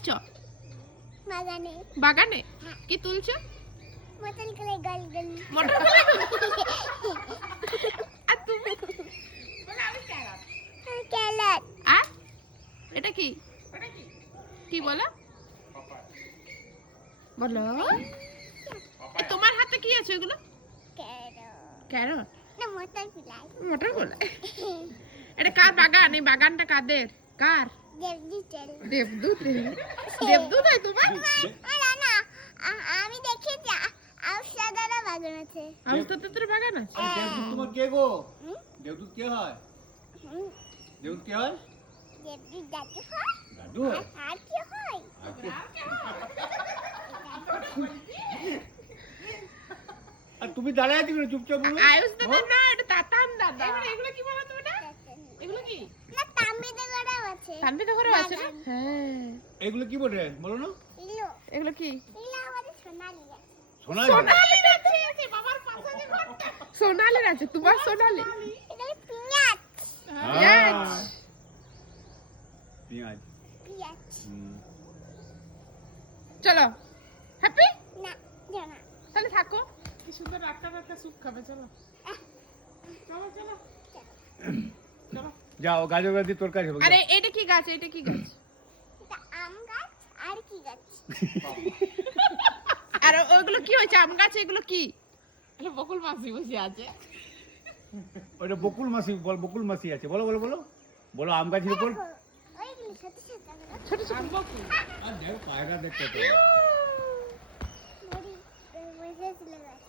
এসছো? বাগানে। বাগানে? কি তুলছো? মটর কলাই গলগল। মটর কলাই? আর তুমি? ক্যারট। আর এটা কি? কি বলো? বলো। তোমার হাতে কি আছে এগুলো? ক্যারট। ক্যারট? না মটর কলাই। মটর কলাই? এটা কার বাগান? এই বাগানটা কাদের? কার? দেবদূতের। দেবদূতের? দেবদূত হয় তোমার? না আমি দেখেছি আউশাদারা বাগান আছে। আউশদাদার বাগান আছে? দেবদূত তোমার কে গো? দেবদূত কে হয়? দেবদূত কে হয়? দেবদূত দাদু হয়। দাদু হয়? আর কি হয়? আর তুমি দাঁড়ায় আছো কেন চুপচাপ বলো? আউশদাদার না, এটা তাতান দাদা। এগুলো কি বলো তুমি? এগুলো কি? না তাম্বিতে গড়াও আছে। তানবিতে ঘরে আছে না? হ্যাঁ। এগুলো কি বলে বলো না? ইলো এগুলো কি? ইলো আমাদের সোনালি আছে। সোনালি? সোনালির আছে বাবার পাশে যে ঘরটা। সোনালির আছে, তোমার সোনালি? এটা পেঁয়াজ। পেঁয়াজ। পেঁয়াজ। পেঁয়াজ। চলো হ্যাপি? না জানা। তাহলে থাকো। কি সুন্দর রাতটা রাতটা স্যুপ খাবে। চলো চলো চলো চলো। যাও গাজর গাছ দিয়ে তোর কাজ হবে। আরে এটা কি গাছ? এটা কি গাছ? এটা আম গাছ আর কি গাছ? আর ওগুলো কি হয়েছে? আম গাছ? এগুলো কি? এটা বকুল মাসি বসে আছে। ওটা বকুল মাসি বল, বকুল মাসি আছে। বলো বলো বলো বলো। আম গাছের উপর ওইগুলো ছোট ছোট ছোট ছোট বকুল। আর দেখো পায়রা দেখতে তো। বড়ি বসে ছিল গাছ।